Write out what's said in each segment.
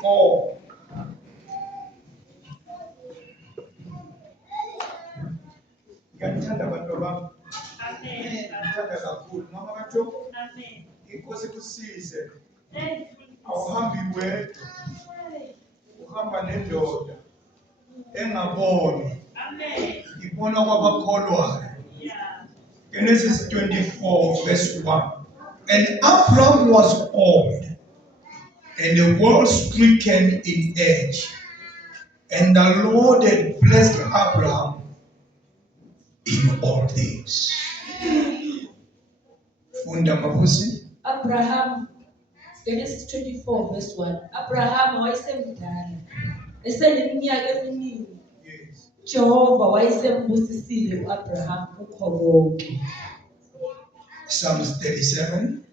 4. Ngiyathanda abantu bami. Amen. Ngithanda kakhulu. Mama kaJobo. Amen. Inkosi kusize. Awuhambi wedwa. Uhamba nendoda engaboni. Amen. Ibona kwabakholwayo. Yeah. Genesis 24 verse 1. And Abraham was old, and the world stricken in age. And the Lord had blessed Abraham in all things. Funda mabusi. Abraham, Genesis 24 verse 1. Abraham wayesemdala, eseneminyaka eminingi. Yes. Jehova wayesembusisile uAbraham kukho konke. Psalms 37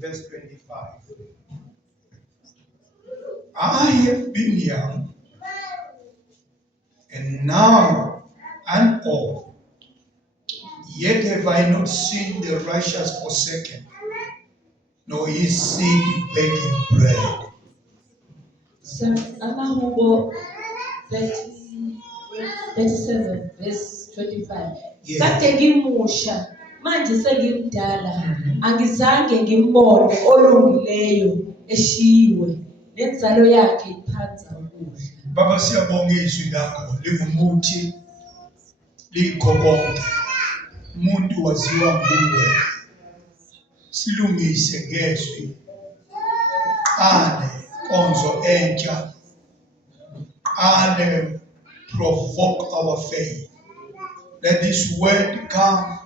verse 25. I have been young, and now I'm old. Yet have I not seen the righteous forsaken, nor his seed begging bread. Psalms Amahubo 37 verse 25. Yes. Kade ngimusha, manje sengimdala, angizange ngimbone olungileyo eshiwe, nenzalo yakhe iphanza ukudla. Baba siyabonga izwi lakho lingumuthi likho konke. Umuntu waziwa nguwe. Silungise ngezwi. Qale konzo entsha. Qale provoke our faith. Let this word come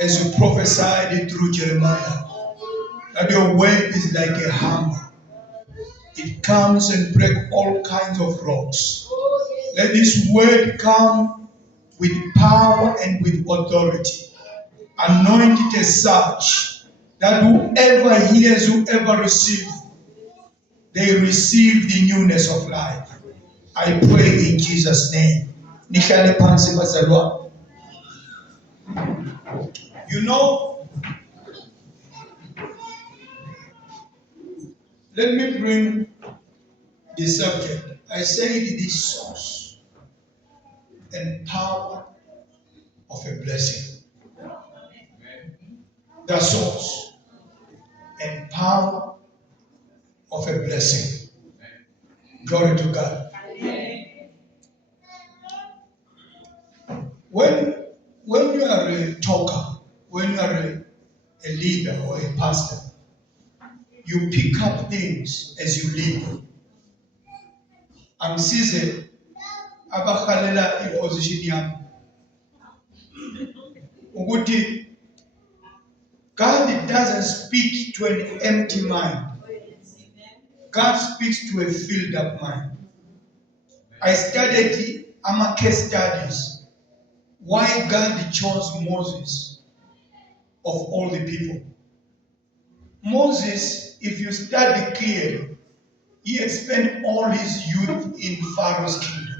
as you prophesied through Jeremiah. That your word is like a hammer. It comes and breaks all kinds of rocks. Let this word come with power and with authority. Anoint it as such that whoever hears, whoever receives, they receive the newness of life. I pray in Jesus' name. Nihlale phansi bazalwane. You know, let me bring the subject. I said the source and power of a blessing. The source and power of a blessing. Glory to God. When you are a talker, when you are a leader or a pastor, you pick up things as you live. Angisize abahalela iposition yami ukuthi God doesn't speak to an empty mind. God speaks to a filled up mind. I studied case studies why God chose Moses of all the people. Moses, if you study clearly, he had spent all his youth in Pharaoh's kingdom.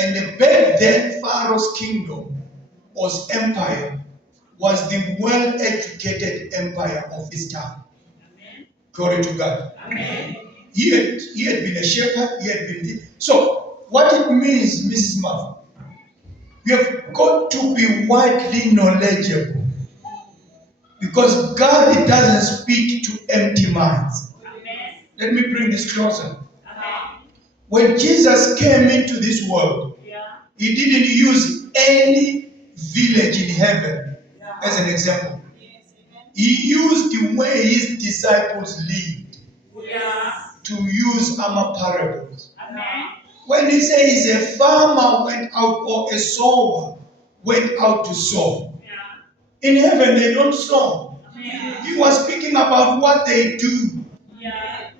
And back then, Pharaoh's kingdom was empire, was the well-educated empire of his time. Amen. Glory to God. Amen. He had been a shepherd, so what it means, Mrs. Murphy, you have got to be widely knowledgeable. Because God doesn't speak to empty minds. Amen. Let me bring this closer. Amen. When Jesus came into this world, he didn't use any village in heaven as an example. He used the way his disciples lived to use parables. Amen. When he says a farmer went out or a sower went out to sow, in heaven they don't sow. He was speaking about what they do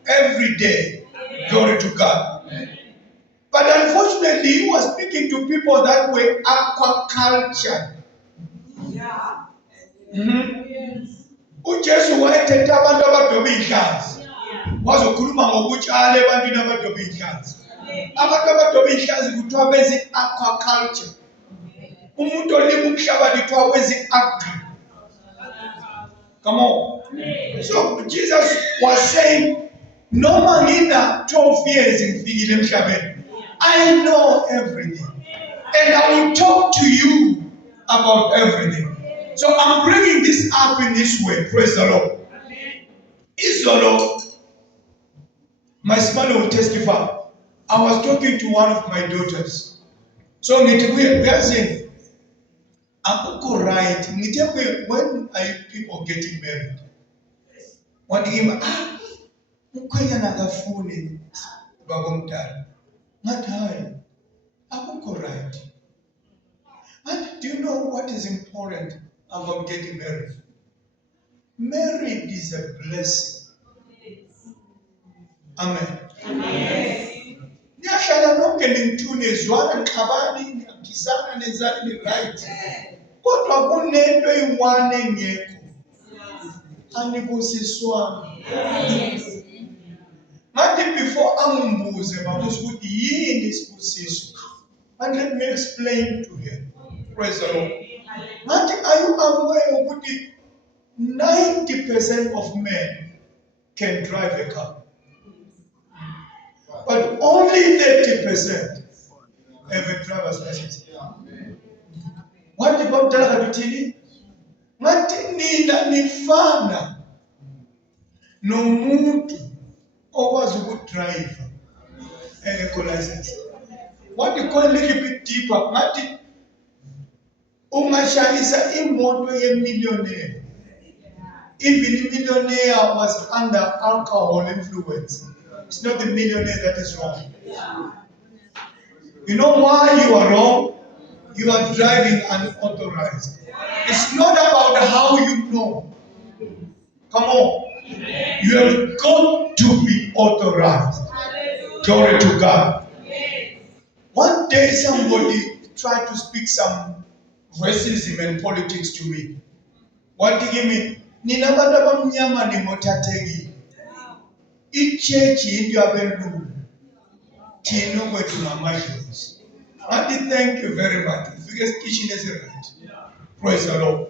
every day. Glory to God. But unfortunately, he was speaking to people that were aquaculture. uJesu wayethetha abantu abadoba inhlanzi. Wazokhuluma ngokutshala ebantwini abadoba inhlanzi. Abantu abadoba inhlanzi kuthiwa benze aquaculture. Umuntu olima umhlabathi kuthiwa wenze agri. Come on. So Jesus was saying Noma ngina 12 years ngifikile emhlabeni. I know everything. And I will talk to you about everything. So I'm bringing this up in this way. Praise the Lord. Izolo, my son will testify. I was talking to one of my daughters. So ngithi akukho right. Ngithi when are you people getting married? Wathi kimi ukhwenyana akafuni babomdala. Ngathi hayi akukho right. But do you know what is important about getting married? Marriage is a blessing. Amen. Niyahlala nonke nintune zwana nixabani niyagizana nenzani right. Kodwa kunento eyi-one engekho. Anibusiswanga. Ngathi before angimbuze babuza ukuthi yini isibusiso. And let me explain to him. Praise the Lord. Ngathi are you aware ukuthi 90% of men can drive a car? But only 30% have a driver's license. What did Bob tell her to tell you? Ngathi nina nifana nomuntu okwazi ukudrive engekho license. What you call a little bit deeper, ngathi ungashayisa imoto ye-millionaire. Even the millionaire was under alcohol influence. It's not the millionaire that is wrong. You know why you are wrong? You are driving unauthorized. It's not about how you know. Come on. You have got to be authorized. Glory to God. One day somebody tried to speak some racism and politics to me. What did he mean? Nina bantu abamnyama nimothathekile. Ichechi into yabelungu. Thina kwethu ngamadlozi. Ngathi thank you very much. Ufike esitishini esiright. Praise the Lord.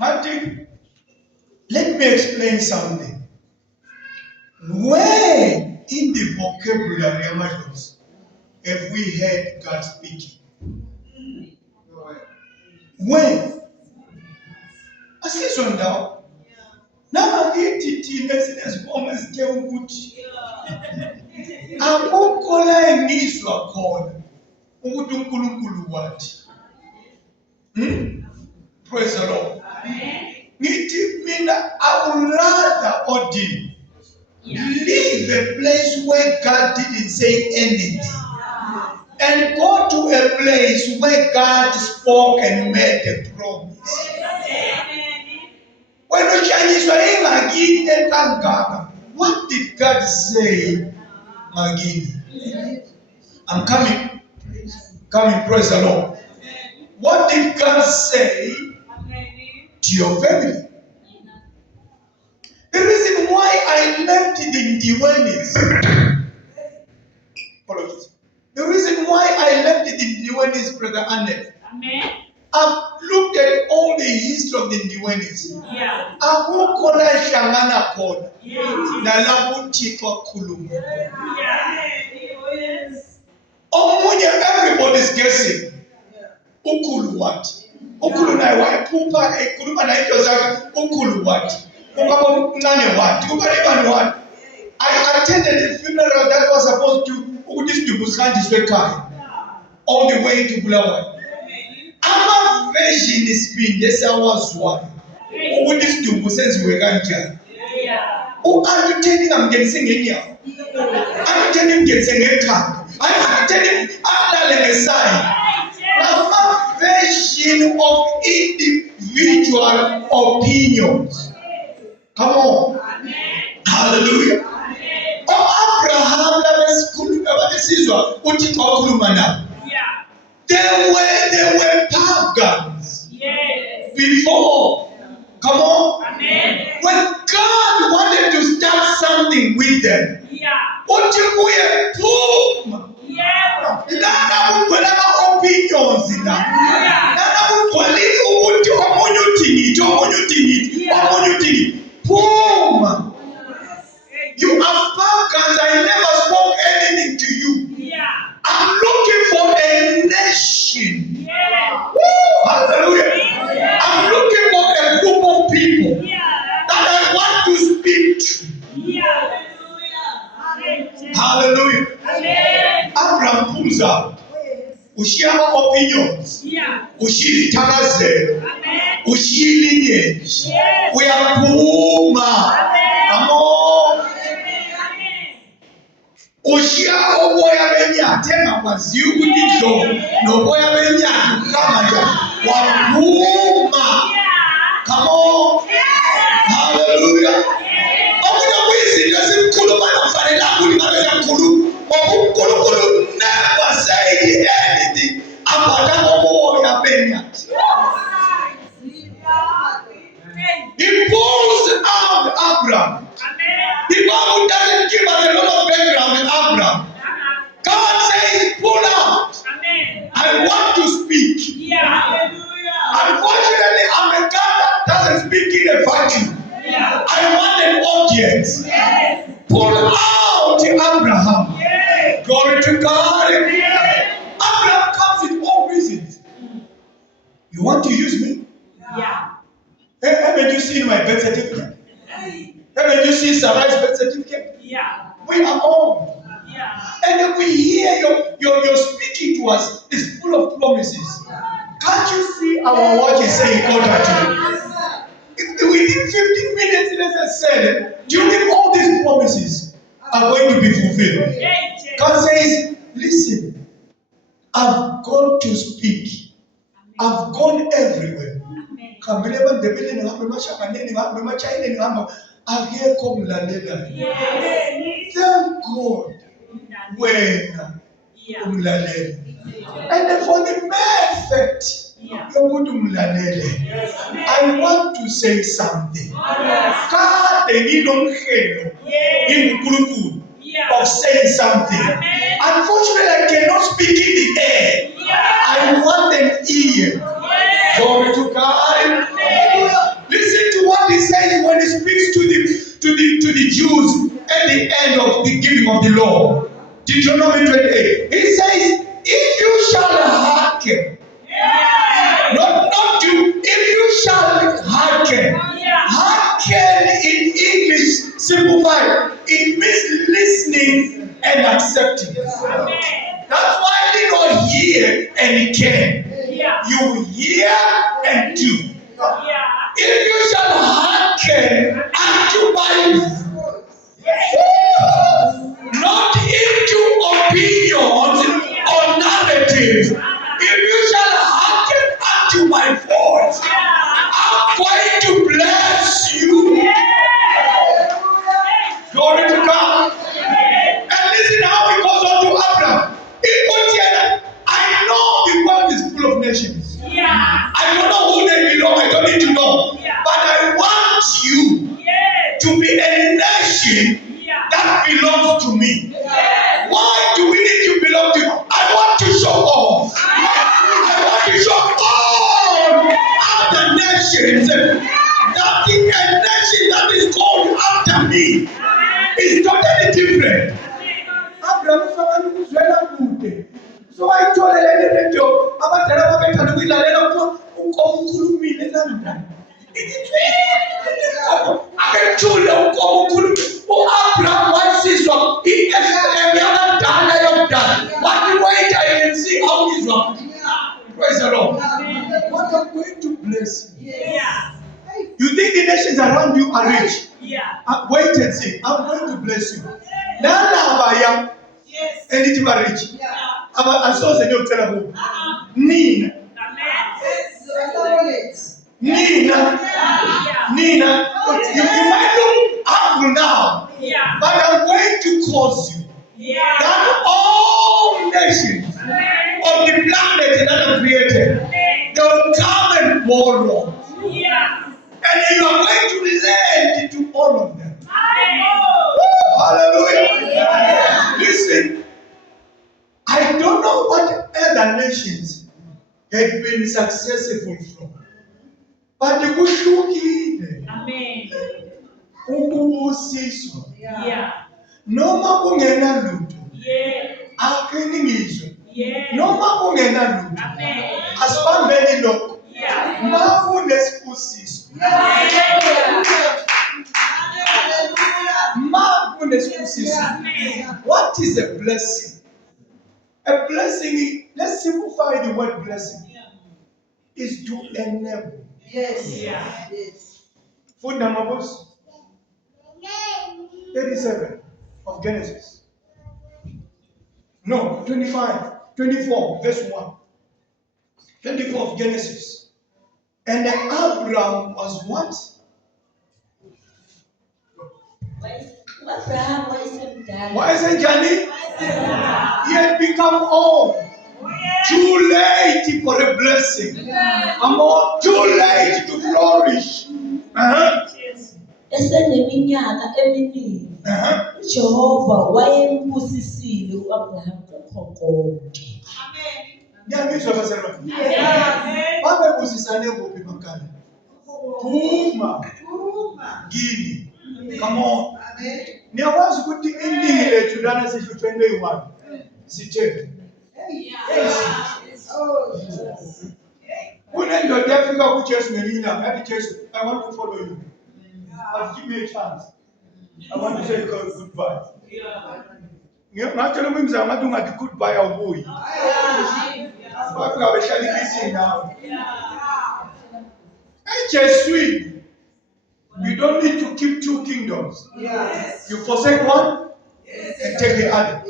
Ngathi, let me explain something. Where in the vocabulary yamadlozi have we heard God speaking? When? Asizwa ndawo. Namakithi thina sinezibongo ezithe ukuthi akukho la engizwa khona ukuthi uNkulunkulu wathi. Praise the Lord. Ngithi mina I would rather ordain leave a place where God didn't say anything and go to a place where God spoke and made a promise. When we what did God say? I'm coming. Praise the Lord. What did God say to your family? The reason why I left it in Diwenis. Apologies. The reason why I left it in Diwenis, Brother Annette. Amen. I've looked at all the history of the Diwenis. Yeah. Akukola shangana koda. Nalabu chikwa kuluma. Omunye, everybody's guessing. Ukulu what? Ukulu na wapupa kuluma na ito zake. Ukulu what? Ukabo nane what? Ukariban what? I attended a funeral that was supposed to all the way to Bulawayo. Our version is being this hour's one. What is to possess we can't. Oh, I'm telling I'm getting in here. I'm telling him getting a car. I'm telling him I'm not a sign. Our version of individual opinions. Come on. Hallelujah. Abraham they were pagans before. Come on. Amen. When God wanted to start something with them, opinions in that. You are Hallelujah. Abraham pulls up. Ushiya ama-opinions. Ushiya izithakazelo. Ushiya ilineage. Uyaphuma. Come on. Ushiya oboya benyatha engakwaziyo ukuthi idlozi noboya benyatha kuhamba njani. Waphuma. Come on. Hallelujah. Okunye kuyizinto esikhulumayo kufanelanga ukuthi ngabe siyakhuluma. Ngoba uNkulunkulu never said anything about aboboya benyatha. He pulls out Abraham. The Bible doesn't give us a lot of background in Abraham. God says, pull out. I want to speak. Unfortunately, I'm a God that doesn't speak in a vacuum. I want an audience. Pull out Abraham. Glory to God. Abraham comes with all reasons. You want to use me? Haven't you seen my birth certificate? Haven't you seen Sarah's birth certificate? We are all. And then we hear your speaking to us is full of promises. Can't you see our watch is saying quarter to? Within 15 minutes, let's say, during all these promises are going to be fulfilled. God says, listen, I've gone to speak. I've gone everywhere. Thank God when umlalele. And then for the mere fact yokuthi umlalele, I want to say something. God nginomhelo ingunkulunkulu of saying something. Unfortunately, I cannot speak in the air. I want an ear. Glory to God. Listen to what he says when he speaks to the Jews at the end of the giving of the law. Deuteronomy 28. He says, if you shall hearken, not do, if you shall hearken, hearken in English, simplified, it means listening and accepting. That's why they don't hear and can. You hear and do. If you shall hearken unto my not into opinions or narratives. If you shall hearken unto my voice, I'm going to bless you. Glory to God. And listen how it goes on to Abraham. I know the world is full of nations. I don't know who they belong. I don't need to know. But I want you to be a nation that belongs to me. Why do we need to belong to you? I want to show off. I want to show all other nations that a nation that is called after me is totally different. So I told her, Abraham once is wrong. He never done. But wait, I can see how he's wrong. Praise the Lord. But I'm going to bless you. You think the nations around you are rich? Wait and see. I'm going to bless you. Nana and it was rich. I saw the new terrible. Nina. You might look humble now, but I'm going to cause you that all nations of the planet that I've created, they will come and borrow. And then you are going to lend to all of them. Hallelujah. Listen, I don't know what other nations have been successful from. But the kuhlukile. Amen. Ukubusiswa. Noma kungena lutho. Akini ngizwe. Noma kungena lutho. Asibambeni lokho. Ma kunesibusiso. Ma sifunde sikusisa. What is a blessing? A blessing, let's simplify the word blessing, is to enable. Yes. Funda mabos 37 of Genesis. No, 24, verse 1. 24 of Genesis. And then Abraham was what? Abraham wayesemdala. Why is it Johnny? He had become old. Too late for a blessing. Too late to flourish. Eseneminyaka eminingi. uJehova wayembusisile uAbraham kukho konke. Ngiyabizwa bazalwane. Babebusisane kuphi makhaya? Phuma. Gini. Come on. Niyakwazi ukuthi iningi lethu lana sihluthwenwe yi-1. Sithe. Unendoda yafika kuJesu ngelinye ilanga yathi Jesu, I want to follow you. But give me a chance. I want to say goodbye. Ngatshela umzala ngathi ungathi goodbye awubuyi. Bafika behlala ilisini nawe. Jesu, you don't need to keep two kingdoms. You forsake one and take the other.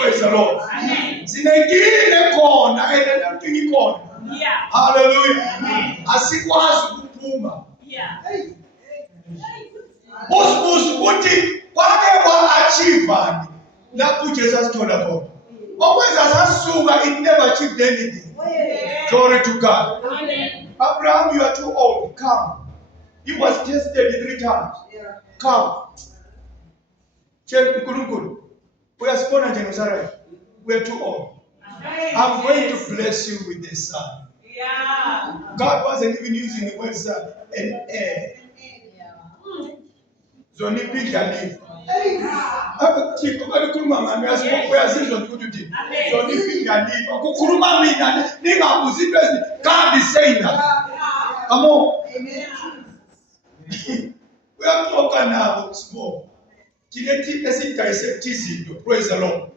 Praise the Lord. Sinengile khona enenkinga ikhona. Hallelujah. Asikwazi ukuphuma. Busibusi uthi kwake kwa-achievani lapho uJesu asithola khona. Okwenza sasuka, it never achieved anything. Glory to God. Abraham, you are too old. Come. He was tested 3 times. Come. We are born in Jerusalem. We are too old. I'm going to bless you with a son. God wasn't even using the word son. An heir. Zonipinga live. Ukukhuluma ngami uyazizwa ukuthi uthini. Zonipinga live. Ukukhuluma mina ningabuzi into ezi. God is saying that. Come on. Uyaxoxa nabo small. Kilethi esidissect izinto. Praise the Lord.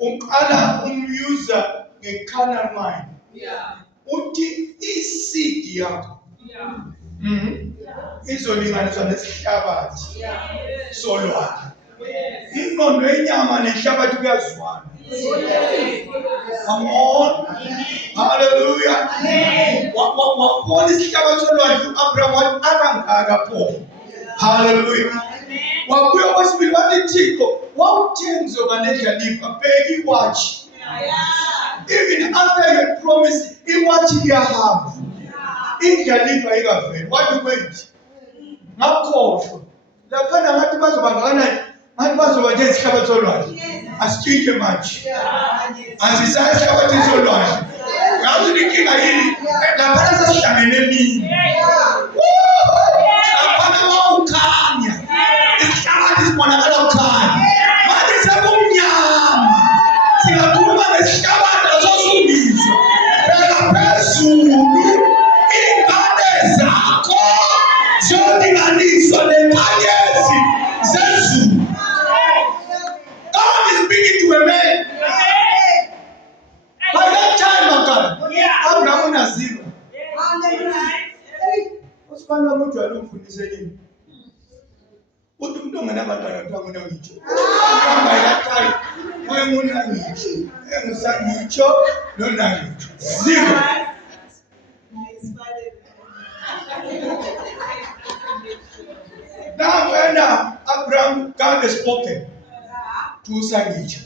Uqala umuser nge-carnal mind. Uthi i-seed yakho. Izolinganiswa nesihlabathi solwandle. Ingqondo yenyama nehlabathi kuyazwana. Come on. Hallelujah. Wabona isihlabathi solwandle uAbraham wathi abangaka pho. Hallelujah. Wabuya kwesibili wathi Thixo wawutheni ngizoba nedlalifa bheka iwatch. Even after you promise iwatch iyahamba. Indlalifa ikavela. What do wait? Ngakhohlwa. Lapha ngathi bazoba kangakanani? Ngathi bazoba nje isihlabathi solwandle. Asitshintshe manje. Asisaya isihlabathi solwandle. Ngathi inkinga yini? Lapha sasihlangene emini. Lapha wawukhanya. Isihlabathi sibonakala ukhanya. Manje sekumnyama. Singakhuluma ngesihlabathi asosundizwa. Phela phezulu. Ingane zakho zodinganiswa nenkanyezi zezulu. God is speaking to a man. By that time, Abraham unazilo. Usibani wami ujwayele ukufundisa nini? Uthi umuntu ongenabantwana kuthiwa ngunangitsho. By that time, wengunangitsho. Engisangitsho nonangitsho. Zero. Now when Abraham, God has spoken to Sangicho.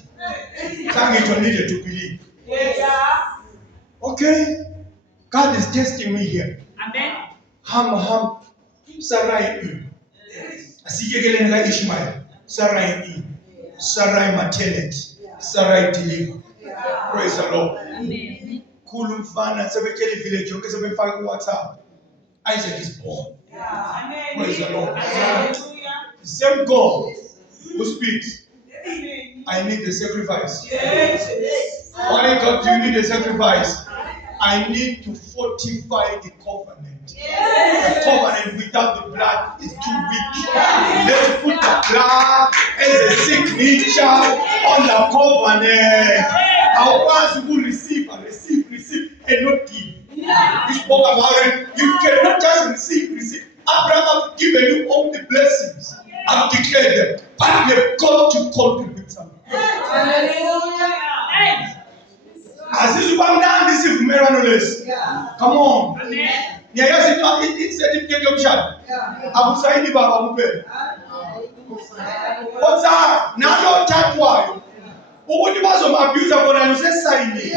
Sangicho needed to believe. Okay, God is testing me here. Amen. Sarai. Asiyekele nka Ishmael. Sarai. Sarai maternity. Sarai deliver. Praise the Lord. Amen. Kulumfana sebekele village. Okay, sebefaka WhatsApp. Isaac is born. Praise the Lord. The same God who speaks. I need the sacrifice. Why God do you need a sacrifice? I need to fortify the covenant. The covenant without the blood is too weak. Let's put the blood as a signature on the covenant. How once you receive, and not give. We spoke about it. You cannot just receive. Abraham has given you all the blessings. I've declared them. But you've got to contribute something. Come on. It's certificate of shot. Abu Saidi Baba Mupe. What's that? Now don't chat why. What do you want to abuse upon and you say sign it?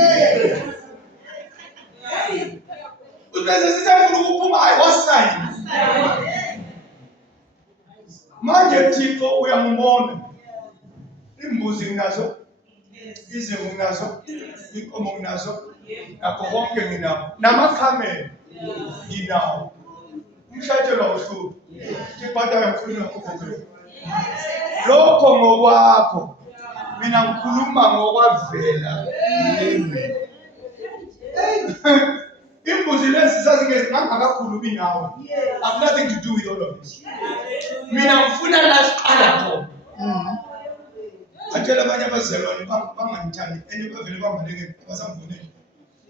I was signing. Manje Tito, we are born. Imbuzi nazo, izimu nazo, ikomo nazo, nakohonke nginao, namakame nginao. Mshatshela usuku, kipata yamfuna ukukule. Lokho ngokwakho, mina ngikhuluma ngokwavela. Imbuzi lezi sazingezi ngangakakhulumi nawe. I have nothing to do with all of this. Mina ngifuna lasiqala khona. Atshela abanye abazalwane bangangithandi bavele bangaleke abasamvuneni.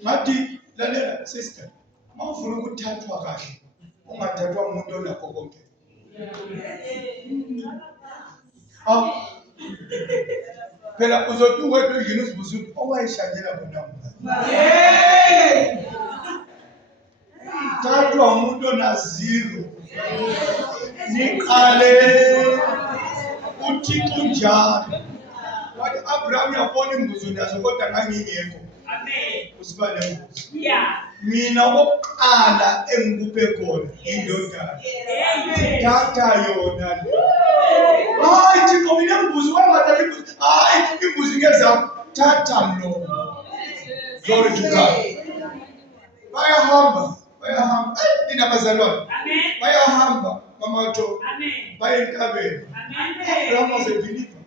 Ngathi lalela sister, mawufuna ukuthathwa kahle, ungathathwa umuntu onakho konke. Phela uzothi uwedwa endlini uzibuza ukuthi owayeshanyela bona. Thathwa umuntu onaziro. Niqale uThixo njalo. Wathi Abraham yabona imbuzi nazo kodwa ngangingekho. Amen. Usibane imbuzi. Yeah. Mina oqala engikuphe khona indodana. Thatha yona le. Hayi Thixo mina imbuzi wangathatha imbuzi. Hayi imbuzi ngezakho. Thatha lo. Glory to God. Bayahamba. Inabazalwane. Amen. Bayahamba mamato. Amen. Bayentabeni. Amen. Abraham was a believer.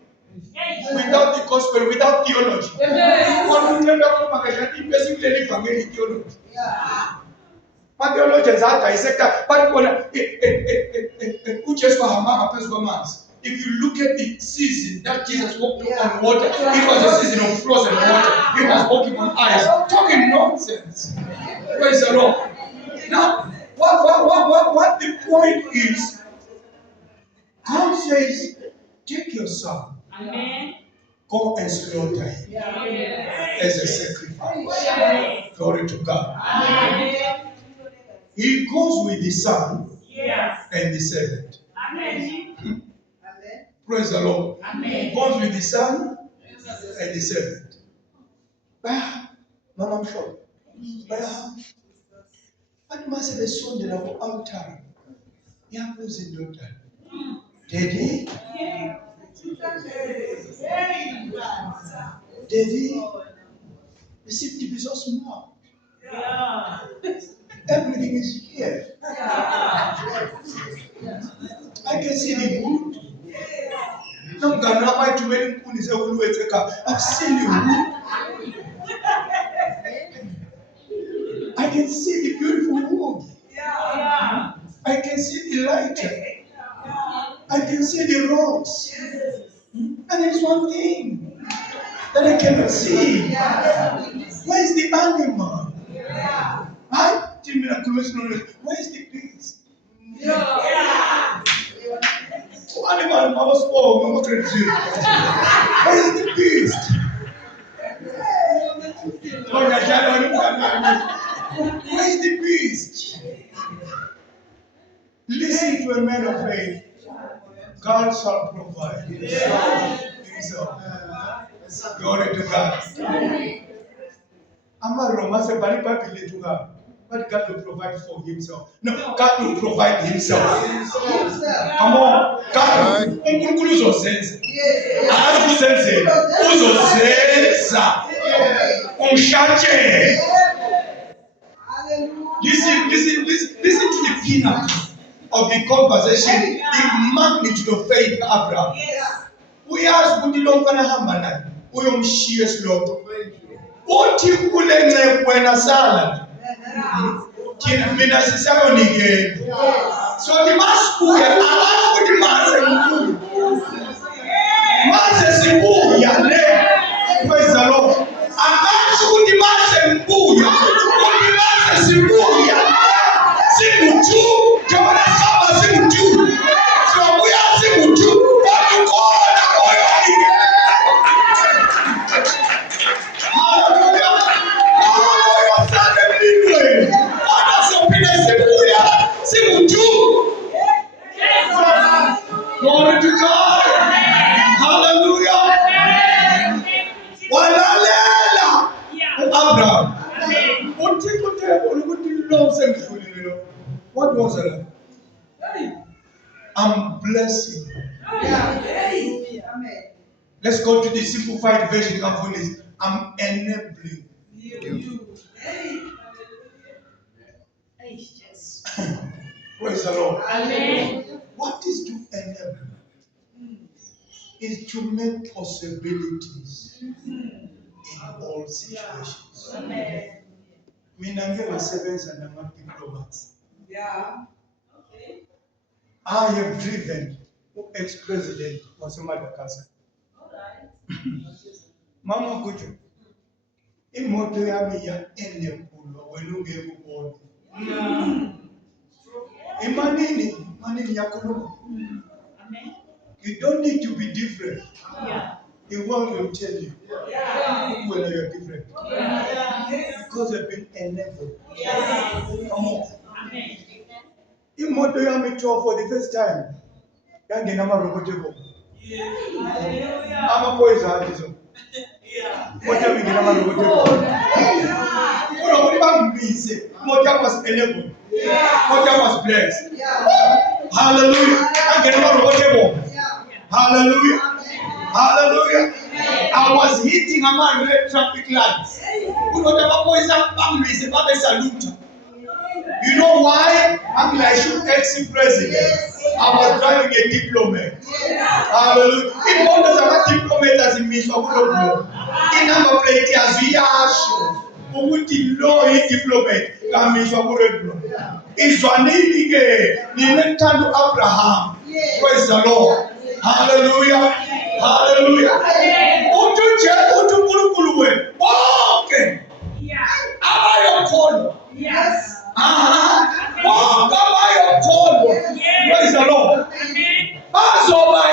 Without the gospel, without theology. One who turned up from Magazine, basically living theology. But theologians are dissected. But if you look at the season that Jesus walked on water, it was a season of frozen water. He was walking on ice, talking nonsense. Praise the Lord. Now, what the point is, God says, take your son. Amen. Go and slaughter him as a sacrifice. Glory to God. Amen. He goes with the son and the servant. Amen. Praise the Lord. Amen. He goes with the son and the servant. Mama, I'm sure. What must have been sold in our altar? Yaku's in your time. Daddy? David, you seem to be so small. Yeah. Everything is here. I can see the wood. I've seen the wood. I can see the beautiful wood. I can see the lighter. I can see the rocks. And there's one thing that I cannot see. Where is the animal? Where is the beast? Where is the beast? Where is the beast? Listen to a man of faith. God shall provide himself. Glory to God. I'm a Roman, to God. But God will provide for himself. No, God will provide himself. Come on. God will sense. Listen to the peanut of the conversation, the magnitude of faith in Abraham. We ask, would you not hamba? We don't share slaughter. uthi kule nceku wena sala thina mina sisayonikela so dimasibuya abantu ukuthi maze sibuya le praise the Lord abantu ukuthi maze sibuya singuju jona saba singuju sibuya singuju wakukhona oyonikela Glory to God. Hallelujah. Walalela Abraham. Uthixo uthebona ukuthi lo sengidlulile lo. What was it? I'm blessing. Let's go to the simplified version of this. I'm enabling you. Praise the Lord. Amen. What is to enable? Is to make possibilities in all situations. Mina ngiyasebenza nama-diplomats. I have driven ex-president waseMadagascar. Mama Kujo, imoto yami ya enebulwa wena ungeke ubone. Imanini yakhuluma. You don't need to be different. The world will tell you whether you're different. Because you've been enabled. Come on. Imoto yami for the first time. Yangena amarobotebo. Amapoyisa atizo. Moto ngena amarobotebo. Unokuthi bambise. Moto was enabled. Moto was blessed. Hallelujah. Angena amarobotebo. Hallelujah. Hallelujah. I was hitting a man red traffic lights. You know why? I'm like, should ex-president. I was driving a diplomat. Hallelujah. In wonders about diplomat as in means of problem. In number plate as we are sure. Who would know a diplomat can mean of problem. It's one in to Abraham. Praise the Lord. Hallelujah. Hallelujah. Okay. Am I your call? Yes. Walk am I your call? Praise the Lord. As over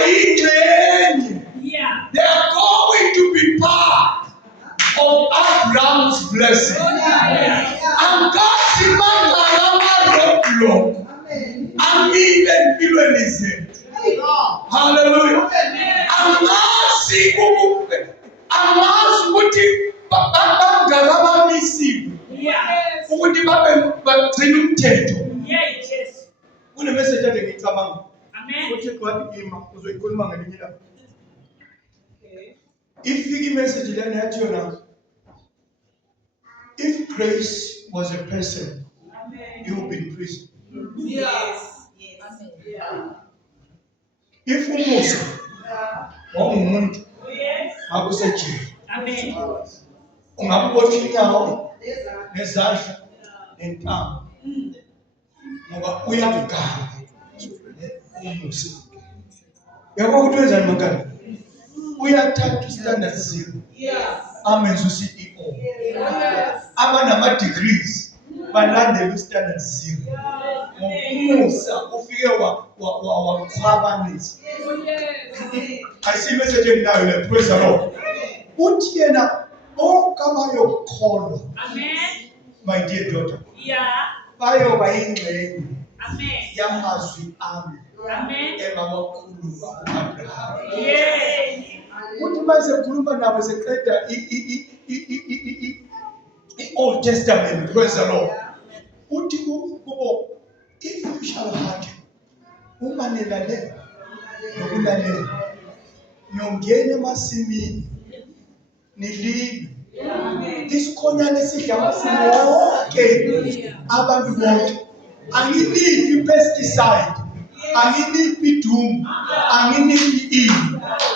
they are going to be part of Abraham's blessing. And God's man roadblock. Hallelujah. Amazi ukuthi bagaba misiwe. Ukuthi bagcina umthetho. Kune message ade ngicabanga. Uthi kwathi ima uzoyikhuluma ngelinye ilanga. Ifike imessage lena yathi yona. If Grace was a person, he would be in prison. Yes. If Musa wawumuntu akusejele. Ungaboshwa inyawo nezandla nentamo. Ngoba uyakugana umusa. Yabo ukuthi wenzani makani? Uyathatha standard 0. Amenza uCEO. Abanama degrees balandela standard 0. Umusa ufike wakhwabanisa. I see message in now. Praise the Lord. Uthi yena okabayokholwa. My dear daughter. Bayoba ingxenye. Yamazwi ami. Engamakhulu Abraham. Uthi mase khuluma nabo seqeda Old Testament. Praise the Lord. Uthi kubo if you shall hearken umanelale nokulalela nongena emasimini nilime isikhonyana esidla amasimu wonke abantu bonke anginiphi pesticide anginiphi doom anginiphi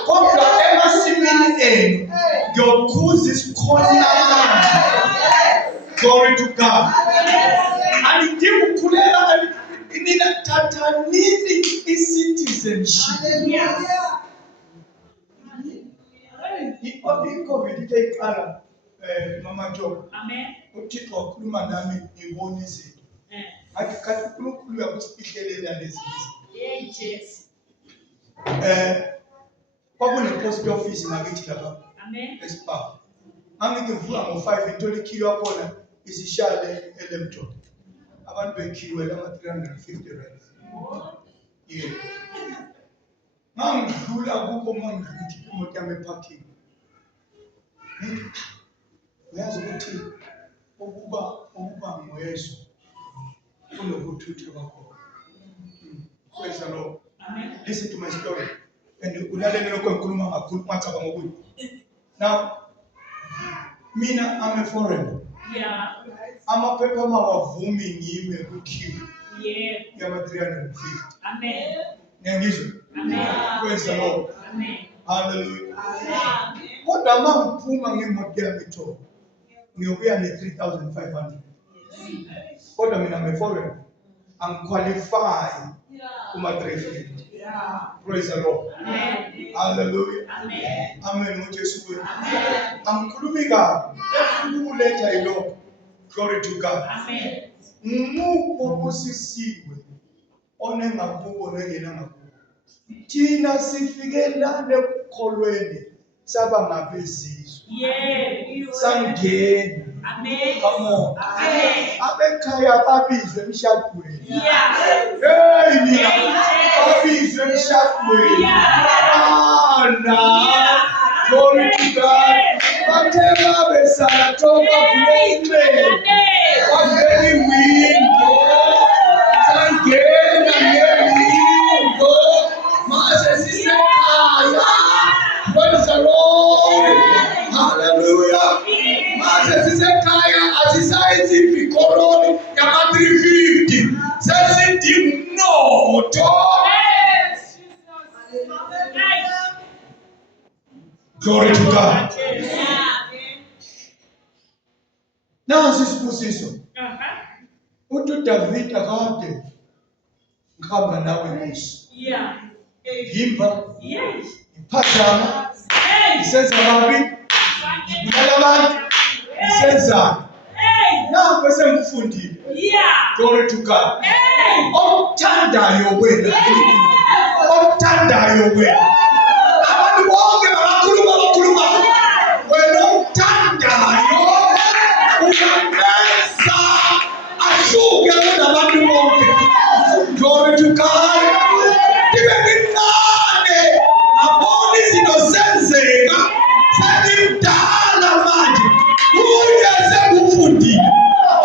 kodwa emasimini enu Your cause is calling out. Glory to God. And it didn't clear nina tatanini citizenship. I-COVID iqala Mama Job. Amen. uThixo wakhuluma nami ngibona izinto. Kanti uNkulunkulu uyakusiphihlelele lezi Yes. kwakune-post office ngakithi lapha Amen. eSpar. Angithi ngivuka ngo-5 ngithola ikhiyo yakhona isishale eLempton. Abantu bekhiwe lama-350 rand. Yeah. Ngangidlula kubo mangithi imoto yami eparking. Uyazi ukuthi ukuba nguyezwa kunokuthutha kwakho. Praise the Lord. Amen. Listen to my story. And ulalele lokho ngikhuluma ngacabanga ukuthi. Now, mina I'm a foreigner. Yeah. Amaphepha mawavumi ngime kukiwe Yeah. yama 350. Amen. Ngiyangizwa? Amen. Praise the Lord. Amen. Hallelujah. Amen. Kodwa mangiphuma ngemoto yami itho ngiyokuya ne-3,500. Kodwa mina I'm a foreigner. I'm qualified kuma-350. Praise the Lord. Amen. Hallelujah. Amen. Amen. ngoJesu wethu. Amen. Angikhulumi kabi. Ukuletha yilokho. Glory to God. Amen. Ngumupho obusisiwe onengakubo nengena ngakubo. Thina sifike la ekukholweni saba ngabezizwe. Yeah. Sangena. Amen. Come on. Amen. Abekhaya babizwe emshadweni. Yeah. Hey mina babizwe emshadweni. Glory to God. Bathe besala toba kulele. Waveli window. Sangena ngewindow. Mase sisekhaya. Praise the Lord. Hallelujah. Mase sisekhaya asisayenzi ikoloni yama 350. Sesithi mnotho. Glory to God. Nansi isibusiso. Uthi David akade ngihamba nawe Nkosi. Yeah. Ngimba, Yes. iphazama, Hey. isenza kabi, ngibulala abantu, isenza. Hey. Nangu esengifundile. Yeah. Glory to God. Hey. Okuthandayo wena. Okuthandayo wena. Abantu bonke bakhuluma. Wena okuthandayo uyamenza ashuke kunabantu bonke. Glory to God. Ibe ngimncane abona izinto zenzeka. Sengimdala manje. Uye sekufundile.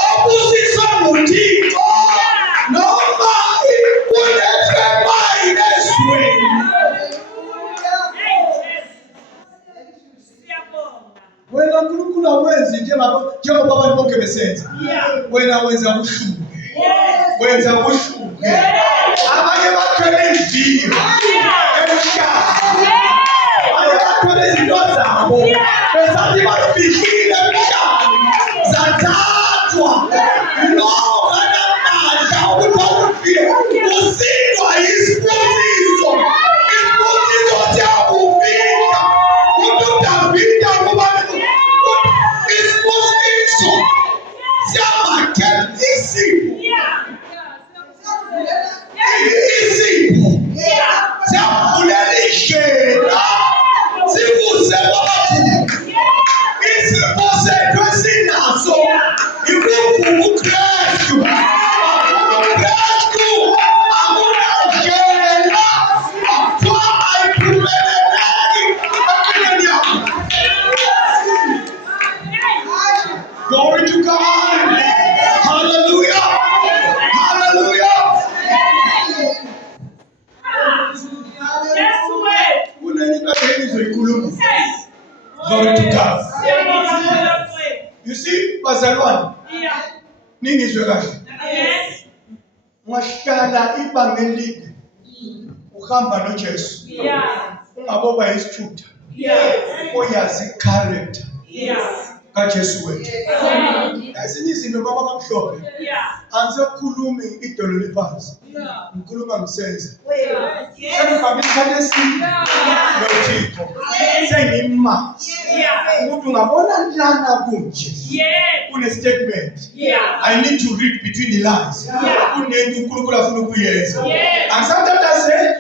Obusiswa nguThixo. Noma kunefema inesweni. Wena uNkulunkulu awenzi njengoba abantu bonke besenza. Wena wenza ushuke. Wenza ushuke. Abanye bathwele imvilo. Emshaya. Abanye bathwele izinto zabo. Besathi bafikile emshaya. Zathathwa. Lowo kanamandla ukuthi usindwa yisibusiso. Isibusiso siyakufika. UDavida kubani isibusiso siyamakhela isipho. Isipho siyavulela indlela sikuse kwabakhulu. Isipho sethu esinaso ikuvuka uKristu. uKristu akunandlela okuthiwa ayiphumeleleki empilweni yakho. Glory to God. Hallelujah. Hallelujah. Kunenye engizoyikhuluma. Glory to God. You see, bazalwane, ningizwe kahle. Ungahlala ibanga elide uhamba noJesu. Ungaboba yisithutha. oyazi character Yeah. kaJesu wethu. Amen. Ezinye izinto baba kamhlophe Yeah. angisakhulumi idolo liphansi, Yeah. ngikhuluma ngisenza. Yes. Sengivame isikhathi eside noThixo, sengimazi Yeah. ukuthi ungabona lana kunje Yeah. kune-statement, Yeah. I need to read between the lines. Yeah. Kunento uNkulunkulu afuna ukuyenza. Yeah. Angisatatazeli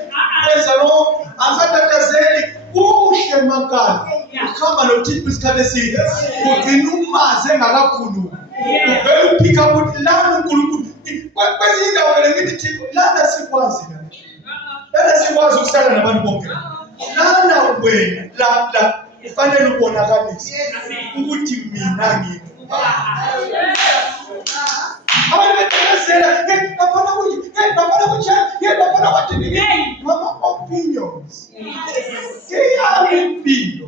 kwenza lokho, angisatatazeli kuhle makala. Yeah. Ukuhamba noThixo isikhathi eside, ugcina umazi engakakhulumi. Yeah. Uvele uphika ukuthi lana uNkulunkulu. Kwezinye indawo vele ngithi Thixo, lana sikwazi lana. Lana sikwazi ukusala nabantu bonke. Lana wena la kufanele ubonakalise ukuthi mina ngini. Abantu bethelezela, ngaphandle ukuthi, ngaphandle ukuthi, mama opinions. Ngiyami impilo.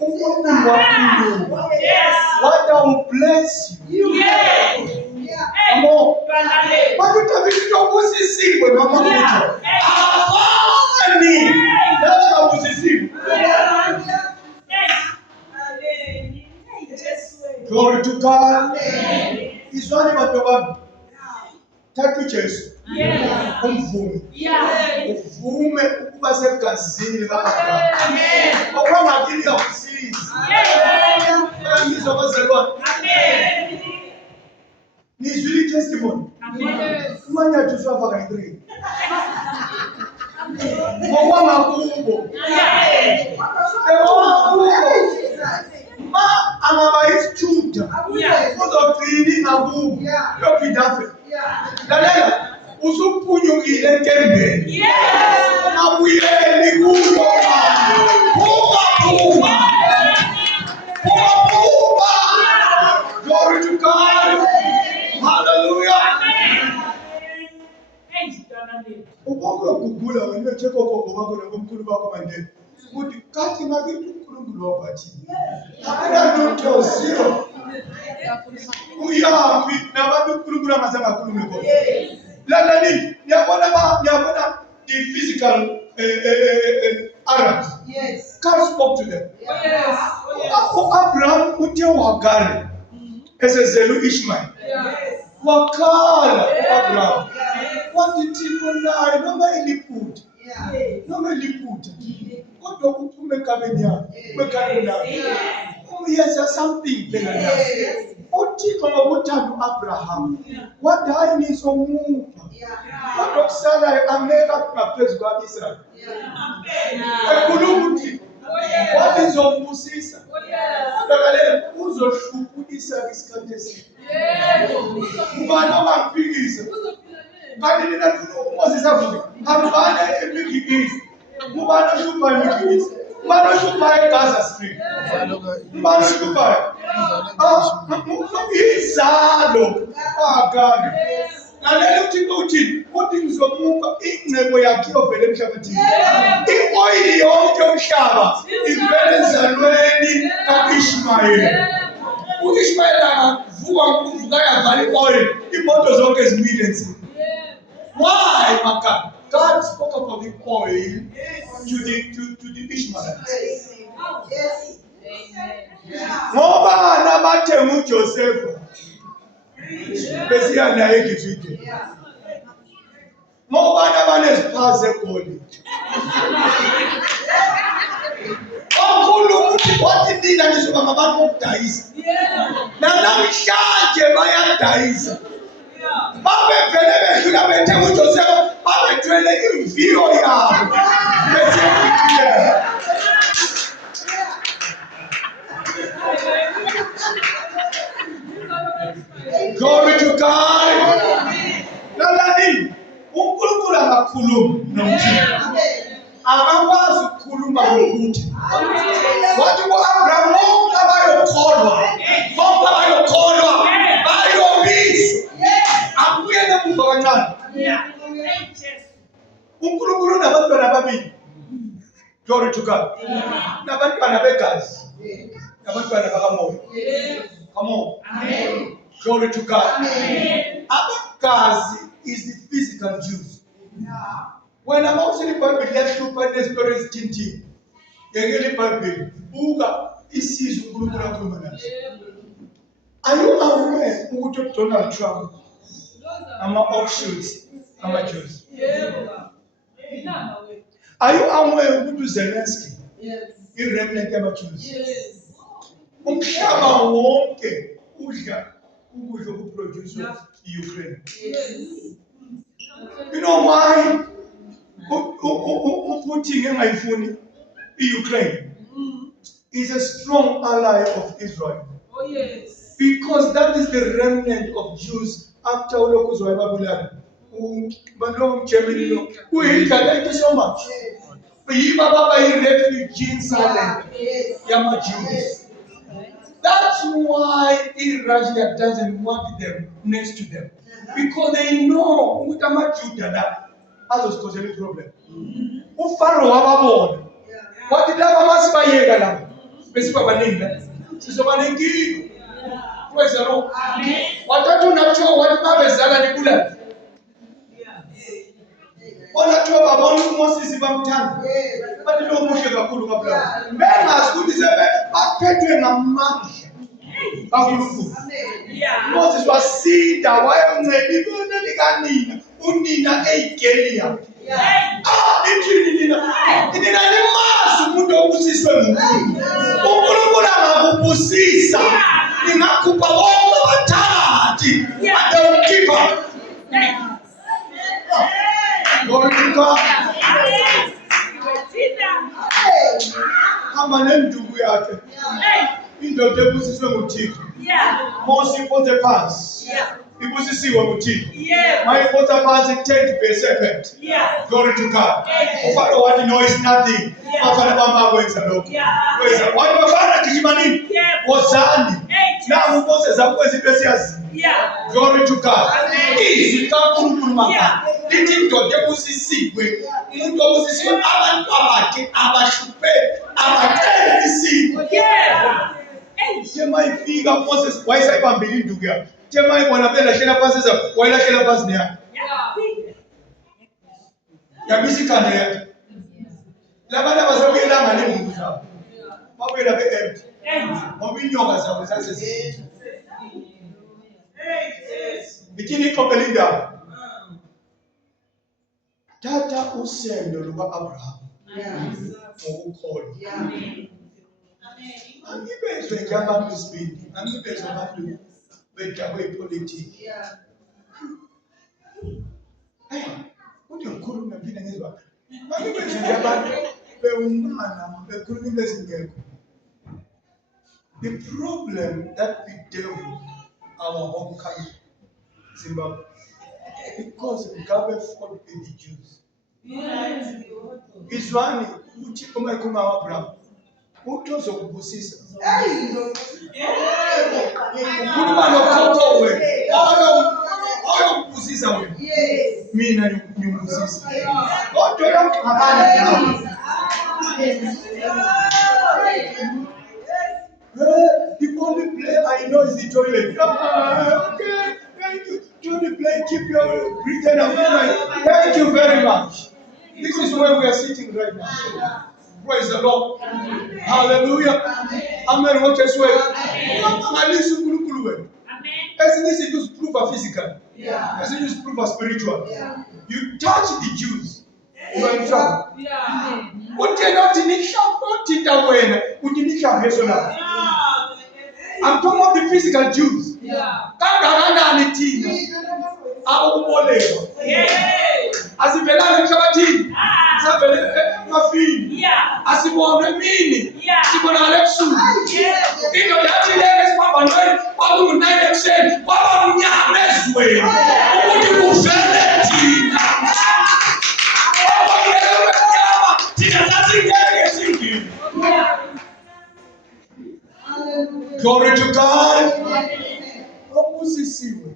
uNkulunkulu wakhuluma. Yes. What I will bless you. Yeah. Come on. Hey. Watu tabiri ubusisiwe mama kuja. Afani. Ndio ubusisiwe. Glory to God. Izwani madodana. Tatu Jesu. Yeah. Umvume. Yeah. Uvume ukuba segazini likaBaba. Amen. Okwangakini akusizi. Yeah. Ngizobazelwa. Amen. Nizwile testimony. Amen. Umanyathu swafaka i3. Ngokwangakubo. Yeah. Ma angaba isithuda. Yeah. Uzogcina ngakubo. Yophindafe. Lalela usuphunyukile enkembeni. Yes. Ungabuyeli kuyo. Phuma. Glory to God. Hallelujah. Ubongo kugula wena utheko gogo bakho nabomkhulu bakho manje. Uthi kathi ngakithi uNkulunkulu wabathi. Akula zero. Uyapi nabantu uNkulunkulu amazange akhulume khona. Lalani niyabona the physical Arabs. Yes. God spoke to them. Yes. Abraham uthe wagari esezela uIshmael. Yes. Wakhala Abraham. Wathi Thixo naye noma eliphutha. Yeah. Noma eliphutha. Kodwa uphume enkabeni yakhe. Bekhaleni yakhe. Uyenza something phela la. Yes. uThixo ngokuthanda uAbraham wadala nizomupha kodwa kusalayo angeka ngaphezu kwaIsrael ekhuluma uThixo wathi ngizombusisa kodwa kale uzohlupha uIsaka isikhathi eside ubani ongaphikisa kanti mina ngifuna uMoses avuke hambane eMegiddo ubani ohlupha eMegiddo ubani ohlupha eGaza Strip ubani ohlupha izalo akani lalela uThixo uthi ngizomupha ingcebo yakhe yovela emhlabathini ioyili yonke yomhlaba ivela enzalweni kaIshmayeli uIshmayeli akavuka yavala ioyili imoto zonke zimile ensini. Why, Maka? God spoke about the oil to the Ishmaelites. Yes. Ngoba nabathenga uJoseph besiya naye eGibhithe. Ngoba nabaneziphazi egolide. Onkulunkulu uthi wathi nina nizoba ngabantu bokudayisa. Namhlanje bayadayisa. Babevele bedlula bethenga uJoseph babethwele imviyo yabo. Besiya Glory to God. Lalani, uNkulunkulu akakhuluma nomthini. Akakwazi ukukhuluma ngokuthi. Wathi uAbraham bonke abayokholwa bayobizwa. Akuyele emuva kancane. uNkulunkulu unabantwana ababili. Glory to God. Nabantwana begazi. Nabantwana bakamoya. Come on. Amen. Glory to God. Amen. Abagazi is the physical Jews. When I'm also in the Bible, let's look at the stories tinting. Ngekele iBhayibheli buka isizwe uNkulunkulu akhuluma naso. Are you aware ukuthi Donald Trump ama-offshoots ama-Jews? Are you aware ukuthi uZelensky i-remnant yama-Jews? Umhlaba wonke udla ukudla okuproduced e-Ukraine. You know why uPutin engayifuni i-Ukraine? Is a strong ally of Israel. Oh, yes. Because that is the remnant of Jews after Ulokuzwa Babylon. Germany, thank you so much. Refugees Yama Jews. That's why Russia doesn't want them next to them. Because they know Utama Judah has a social problem. Ufaro Wababon. What did Lavamaska Yegala? Besipabaninga. Sisobaniki. Praise the Lord. Watatu nacho walimabezala nikula. Wanacho babonu Moses bamthanda. Bathi lo muhle kakhulu kabla. Bengazi sebe baphethwe ngamandla. kaNkulunkulu. Moses wasinda wayencela ibona likanina. Unina eyigelia. Nithini nina nimazi umuntu obusiswe nguNkulunkulu. uNkulunkulu angakubusisa ningakhupha bonke abathakathi adawukhipha. Glory to God. Hamba nenduku yakhe. Indoda ebusiswe nguThixo. Mose ipothe phansi. Ibusisiwe nguThixo. Mayipotha phansi take serpent. Glory to God. Ufaro wathi no is nothing. Bafana bambakwenza lokho. Kweza wathi bafana dikimanini. Wozani. Na Moses akwenza into esiyazi. Glory to God. Izwi kaNkulunkulu mama. Lithi indoda ebusisiwe. Umuntu obusisiwe abantu abakhe abashuphe abathenga isipho. Tema ifika Moses wayesayibambile induku yakhe. Tema ibona belahlela phansi wayelahlela phansi neyakhe. Yabisa ikhanda yakhe. Labantu abasabuyelanga nenduku zabo. Babuyela be-empty. Ngoba inyoka zabo zasezithe. Bikini iqophela indaba. Tata usendo luka-Abraham. Ngokukholwa. Angibezwe nje abantu isibindi. Angibezwe abantu bedaba kwepolitiki. Hey, uthi ngikhuluma phinde ngizwa. Angibezwe nje abantu beumana bekhuluma into ezingekho. The problem that we deal with our home country, Zimbabwe, because Mugabe fought with the Jews. Izwani uthi uma ikhuluma Abraham utozo kubusisa. Ukhuluma nokhokho wena. Oyo kubusisa wena. Mina ngiyubusisa. Kodwa yamkhabana. The only play I know is the toilet. Okay, thank you. To the play, keep your written and thank you very much. This is where we are sitting right now. Praise the Lord. Hallelujah. Amen. What is well? Amen. As it is to prove a physical. As it is to prove a spiritual. You touch the Jews, you are in trouble. What you not in the shop, not in the way, what you need I'm talking about the physical Jews. Asibelana emhlabathini sabele mafini asibone emini sibona lebusuku into yathi leke sibamba nayo kwakungu-9 ekuseni kwaba mnyama ezweni ukuthi kuvele thina kwaba mnyama thina sathi ngeke singene. Glory to God. Obusisiwe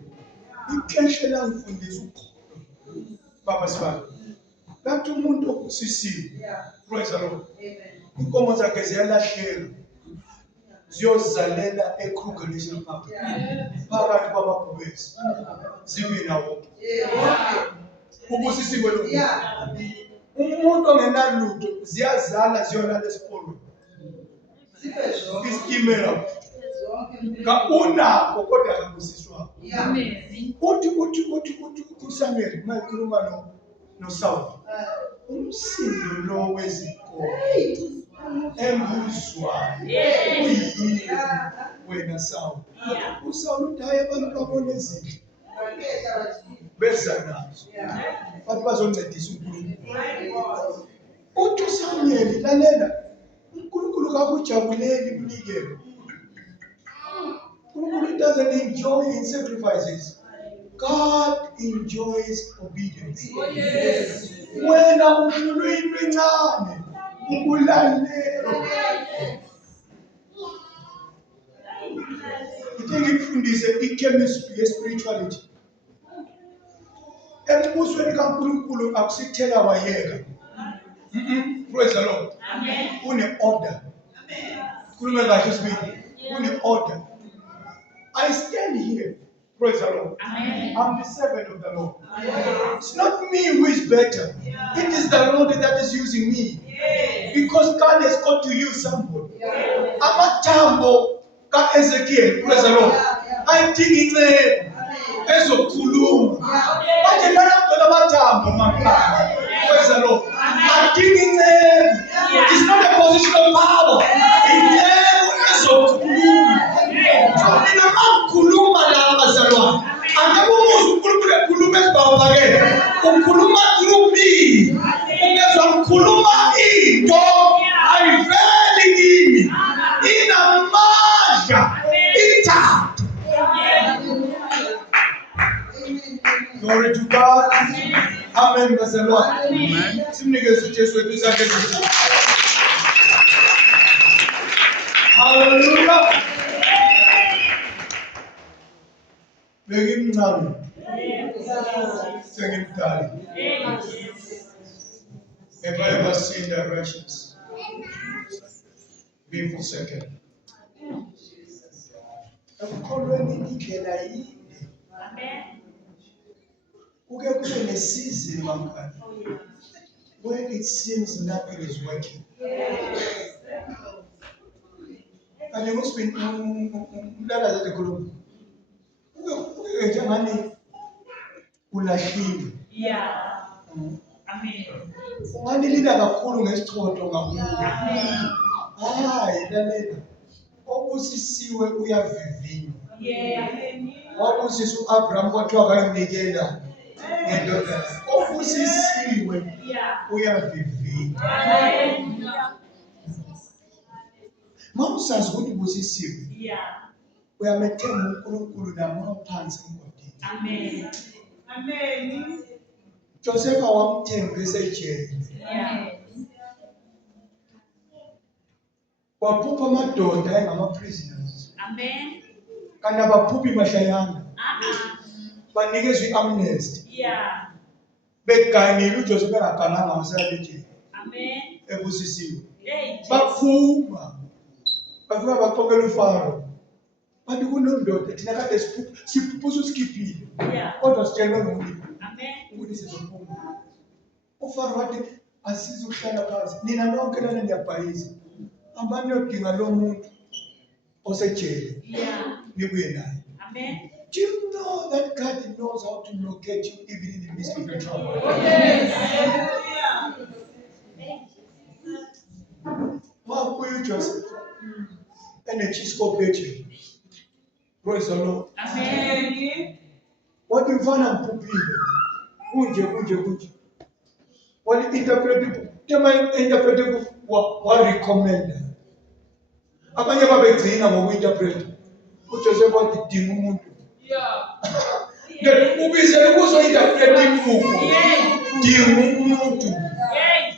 ikheshe langifundisa ukholo baba sibani lathi umuntu obusisiwe. Praise the Lord. Inkomo zakhe ziyalahleka ziyozalela eKruger National Park phakathi kwababhubesi zibe nawo ubusisiwe lo. Umuntu ongenalutho ziyazala ziyolala esikolweni. Isitimela. Unakho kodwa akabusiswa. Uthi uSamuel mayikhuluma noSaul. Umsindo lo wezikole embuzwayo uyini wena Saul. uSaul uthi hayi abantu babone izinto beza nazo. Abantu bazoncedisa uNkulunkulu. Uthi uSamuel lalela uNkulunkulu kakujabuleli umnikelo. uNkulunkulu doesn't enjoy in sacrifices. God enjoys obedience. Wena uhlulwe into encane ukulalela. Ngike ngifundise i-chemistry ye-spirituality. Embusweni kaNkulunkulu akusithela wayeka. Praise the Lord. Amen. Une-order. Khuluma kahle sibili. Une-order. I stand here. Praise the Lord. Amen. I'm the servant of the Lord. It's not me who is better. It is the Lord that is using me. Because God has got to use somebody. Amathambo ka-Ezekiel, praise the Lord. Ayidinga incebo ezokhuluma. Manje lana phela amathambo makhaya. Praise the Lord. Adinga incebo. It's not a position of power. Incebo ezokhuluma. So mina mangikhuluma la bazalwane. Angabe umuzi uNkulunkulu ekhuluma esibawabakele. Ukhuluma through me. Ungezwa ngikhuluma into ayiveli kimi. Inamandla ithathu. Glory to God. Amen bazalwane. Amen. Simnikeze uJesu wethu izandla ezinkulu. Hallelujah. Begimncane. Sengimdala. Have I ever seen the righteous be forsaken? Ekukholweni indlela yinde. Kuke kube nesizini mamkhaya where it seems nothing is working. Kanye ngosiphi umlala zathi khuluma. Kuke njengani ulahliwe. Amen. Unganilinda kakhulu ngesichotho kakhulu. Hayi lalela. Obusisiwe uyavivinywa. Wabusisa uAbraham kwathiwa akayinikela ngendodana. Obusisiwe uyavivinywa. Mawusazi ukuthi ubusisiwe uyamethemba uNkulunkulu namaphansi emgodini. Amen. Joseph wamthemba esejele. Waphupha amadoda ayengama-prisoners. Amen. Kanti abaphuphi mashayana. Banikezwe i-amnesty. Beganile uJoseph engagananga wasala ejele. Amen. Ebusisiwe. Baphuma. Bafika baqokela uFaro. Bathi kunondoda thina kade siphuphusa usikhiphile. Kodwa sitshelwe ngumlimi. Ukuthi sizophuma. uFaro wathi asizukuhlala phansi. Nina lonke lana niyabhayiza. Hambani niyodinga lo muntu osejele. Nibuye naye. Amen. Do you know that God knows how to locate you even in the midst of your trouble? Wabuye uJoseph enechisco phethe. Praise the Lord. Amen. Wathi mfana mphuphile. Kunje. Wathi interpret wa recommend. Abanye babegcina ngokuinterpret. uJoseph wathi dinga umuntu. Ubizele ukuzointerpret imfuko. Dinga umuntu.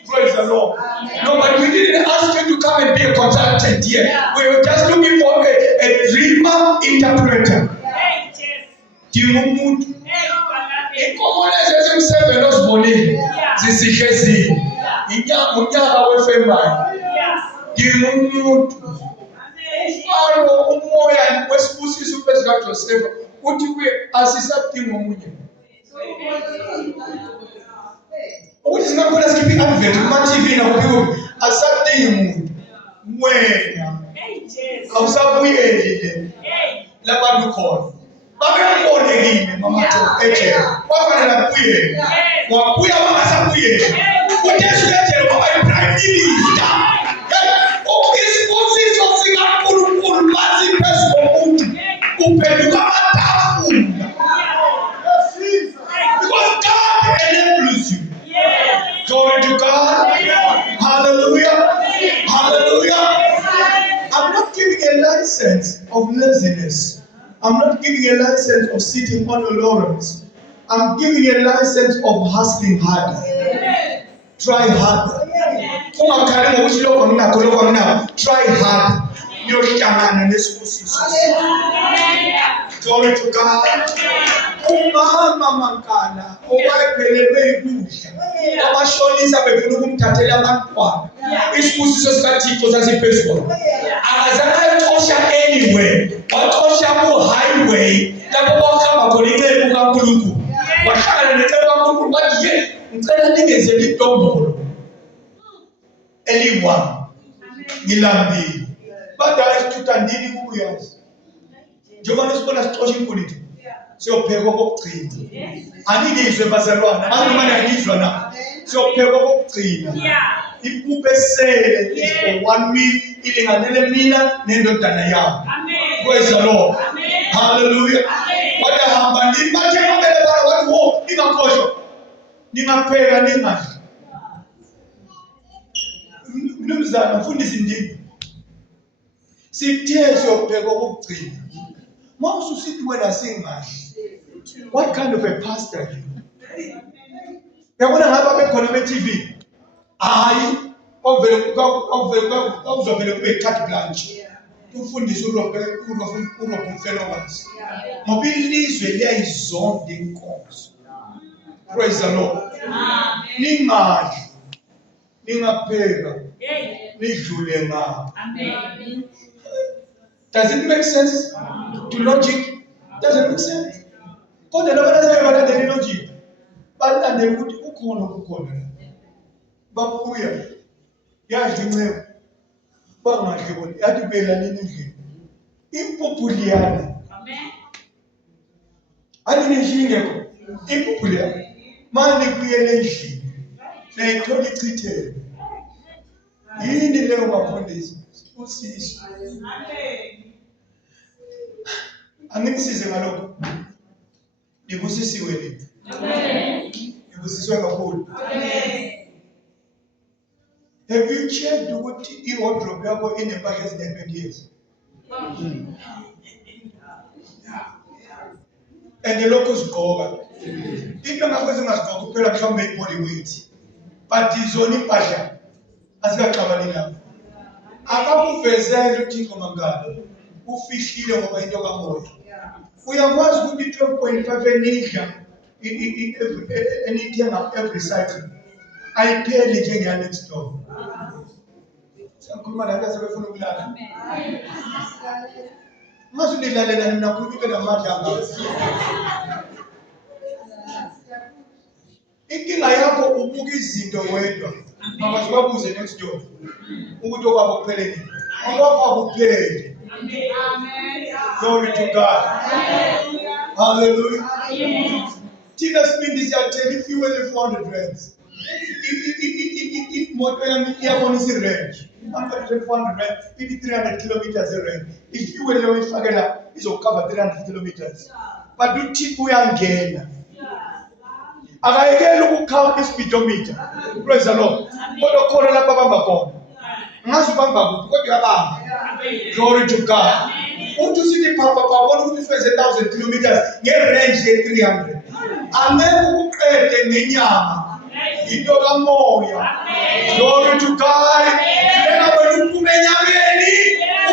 Praise the Lord. No, but we didn't ask you to come and be a consultant here. We were just looking for a dreamer interpreter. Dinga umuntu. Inkomo lezi ezisemsebenzini osibonile zisihlezile. Unyaka wefemayo. Dinga umuntu. Ufaro umoya wesibusiso phezu kaJoseph uthi kuye asisadinga omunye. ukuthi singakhona sikhiphe i-advert kuma-TV nakuphi asadingi umuntu wena awusabuyeli le labantu khona babembonekile mamato ejele kwafanele abuyele wabuya wangasabuyeli ujesu ejele waba yi-prime minister isibusiso sikankulunkulu masiphezu komuntu kuphenduka amatafula because God enables you. Glory to God. Hallelujah. Hallelujah. I'm not giving a license of laziness. I'm not giving a license of sitting on your laurels. I'm giving a license of hustling harder. Try harder. Try hard. Glory to God. Umama mankana owayephelelwe yikudla abashonisa befuna ukumthathela abantwana isibusiso sikaThixo sasiphezulu akazange ayixosha anywhere waxosha ku-highway lapho kwahamba khona inceku kaNkulunkulu wahlangana nenceku kaNkulunkulu wathi ye ngicela ningenzeli idombolo eliyi-1 ngilambile badala isithutha ndini kubuyazi njengoba nisibona sixosha inkulitho siyophekwa kokugcina aningizwe bazalwane abantu manje angizwa na siyophekwa kokugcina impuphu esele is for 1 meal ilinganele mina nendodana yami praise the Lord hallelujah wadahamba ndini bathe ngabele bana wathi wo ningakhohlwa ningapheka ningadli mnumzana mfundisi ndini sithe siyophekwa kokugcina mawususithi wena singadli. What kind of a pastor are you? Yabona ngaba bekhona be-TV. Hayi, awuzovele kube carte blanche. Ufundise uRobert Mfelokazi. Ngoba ilizwe liyayizonda inkonzo. Praise the Lord. Ningadli. Ningapheka. Nidlule ngapha. Amen. Does it make sense to logic? Does it make sense? Kodwa labantu abalandela ilogic balandela ukuthi ukhona babuya yadla incebo bangadli bona yathi bela nini endlini impuphu liyana aninishingeko impuphu liyana manje kuyele endlini nayithola ichithele yini leyo mafundisi usizo angikusize ngalokho nibusisiwe nini nibusisiwe kakhulu have you checked ukuthi i-wardrobe yakho inempahla ezinempendiyezi and lokho uzigqoka into ngakho ezingazigqoka kuphela mhlawumbe i-body weight but zona impahla azikaxabani nabo akakuvezele uThixo mangalo ufihlile ngoba into kamoya uyakwazi ukuthi 12.5 enidla enithenga every cycle ayipheli njengeya next door siyakhuluma nabantu asebefuna ukulala masunidlalela nina khuluma namadla ngawo inkinga yakho ubuka izinto wedwa mabazibabuze next door ukuthi okwabo kuphele nini okwakho akupheli. Glory to God. Hallelujah. Tina Spindis yathela ifuel 400 rands. Imoto yami iyabonisa irange. 400 rand, 300 kilometers range. Ifuel leyo ifakela izocover 300 kilometers. But uThixo uyangena. Akayekela ukukhawula ispeedometer. Praise the Lord. Kodwa khona lapha bamba khona. Ngazi ubamba kuphi kodwa uyabamba. Glory to God. Uthi usithi papa babona ukuthi usenze 1000 kilometers ngerange ye300. Angeke ukuqede ngenyama. Into kamoya. Glory to God. Njengoba uphume enyameni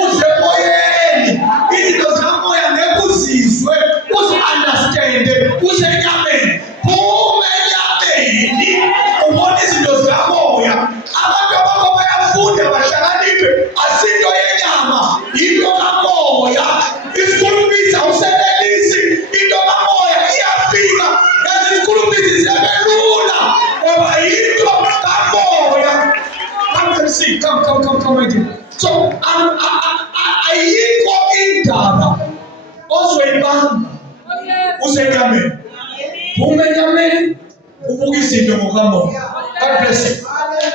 uze moyeni. Izinto zikamoya ngeke uzizwe, uzi-understand, uze enyameni. Phume enyameni ubona izinto zikamoya. Abantu abakho bayafunda bahlakaniphe asinto yenyama, into kamoya. Isikhulumisi awusenelisi, into kamoya iyafika. Yazi isikhulumisi siyabelula ngoba yini Amen. Ubuka izinto ngokamoya. God bless you. Hallelujah.